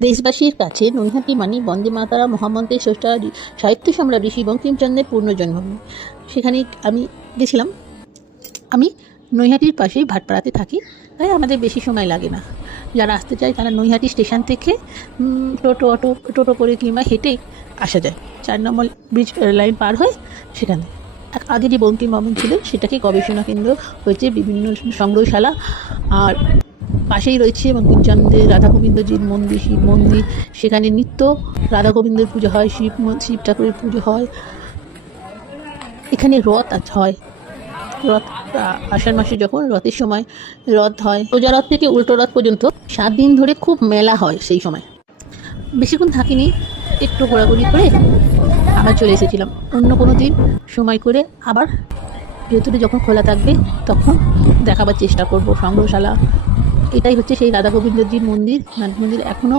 দেশবাসীর কাছে নৈহাটি মানে বন্দে মাতারা মহামন্ত্রের স্রষ্টা সাহিত্য সম্রাট ঋষি বঙ্কিমচন্দ্রের পূর্ণ জন্মভূমি। সেখানে আমি গেছিলাম। আমি নৈহাটির পাশেই ভাটপাড়াতে থাকি, তাই আমাদের বেশি সময় লাগে না। যারা আসতে চায় তারা নৈহাটি স্টেশন থেকে টোটো করে কিংবা হেঁটে আসা যায়। 4 নম্বর ব্রিজ লাইন পার হয়ে সেখানে আগে যে বঙ্কিম ভবন ছিল সেটাকে গবেষণা কেন্দ্র হয়েছে, বিভিন্ন সংগ্রহশালা, আর পাশেই রয়েছে বঙ্কিমচন্দ্রের রাধা গোবিন্দজির মন্দির, শিব মন্দির। সেখানে নিত্য রাধা গোবিন্দের পুজো হয়, শিব ঠাকুরের পুজো হয়। এখানে রথ হয়, রথ আষাঢ় মাসে যখন রথের সময় রথ হয়, সোজা রথ থেকে উল্টো রথ পর্যন্ত 7 দিন ধরে খুব মেলা হয়। সেই সময় বেশিক্ষণ থাকিনি, একটু ঘোরাঘুরি করে আবার চলে এসেছিলাম। অন্য কোনো দিন সময় করে আবার ভেতরে যখন খোলা থাকবে তখন দেখাবার চেষ্টা করব সংগ্রহশালা। এটাই হচ্ছে সেই রাধা গোবিন্দজির মন্দির। মন্দির এখনও